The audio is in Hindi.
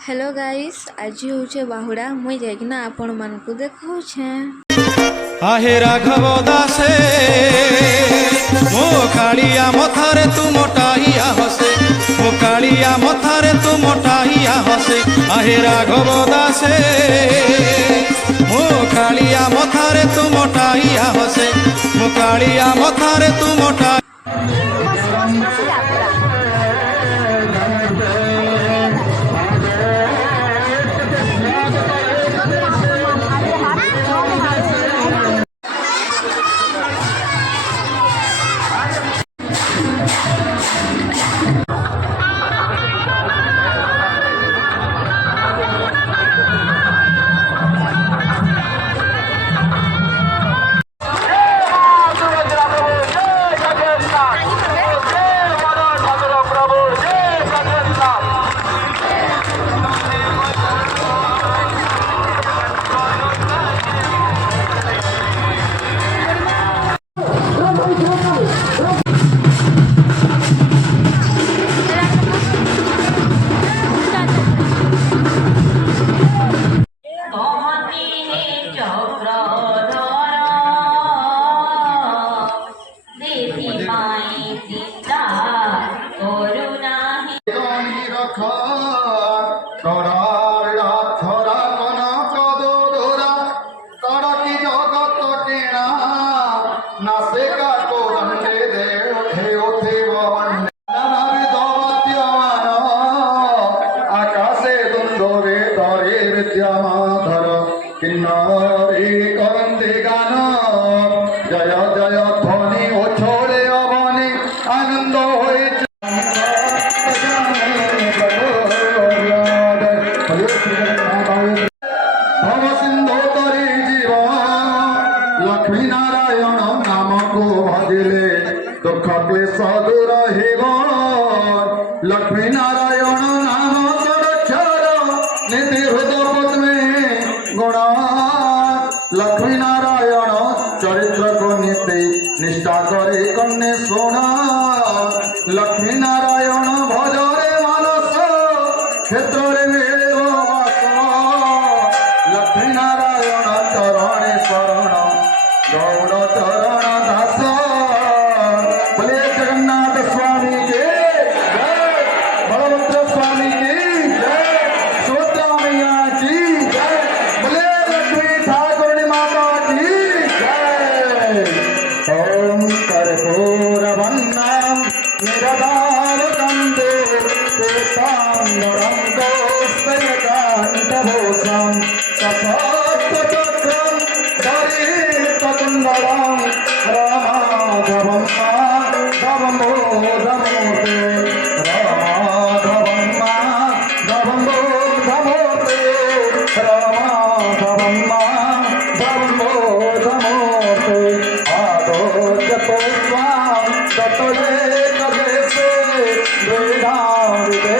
हेलो गाइस, आज हूँ बाहुड़ा मुई जाइना आपण मानकु देखौछे। आहे राघव दासे मो कालिया मथारे तू मोटाइया हसे, मो कालिया मथारे तू मोटाइया हसे। आहे राघव दासे मो कालिया मथारे तू मोटाइया हसे, मो कालिया मथारे तू मोटा। किन्नरी करंदे गान जय जय ध्वनि ओ छोड़े अवनि आनंद होई भव सिंधु तरी जीव लक्ष्मी नारायण नाम को भजिले दुख क्लेश दूर हेब। लक्ष्मी नारायण नाम षडक्षर निधि हृदय पद्मे गुण। लक्ष्मी नारायण चरित्र को नीति निष्ठा करे कन्ने सोना। लक्ष्मी नारायण भजरे मानस क्षेत्र मिले वास। लक्ष्मी नारायण चरण शरण गौड़ चरण दास। बोले जगन्नाथ स्वामी के जय, बलभद्र स्वामी की जय, सुभद्रा मैया की जय, बोले लक्ष्मी ठाकुर माता की जय। ओम कर्पूर वन्नम निरदार कंदे पेतांगरं दोस्तयकांतभूषं सशस्त्रचक्रं धरितकुण्डलं रामाधवं माधवं बोधमूर्ते। रामाधवं माधवं बोधमूर्ते। रामाधवं माधवं बोधमूर्ते। आदो स्वाम ततो एक देशे द्विधा विदे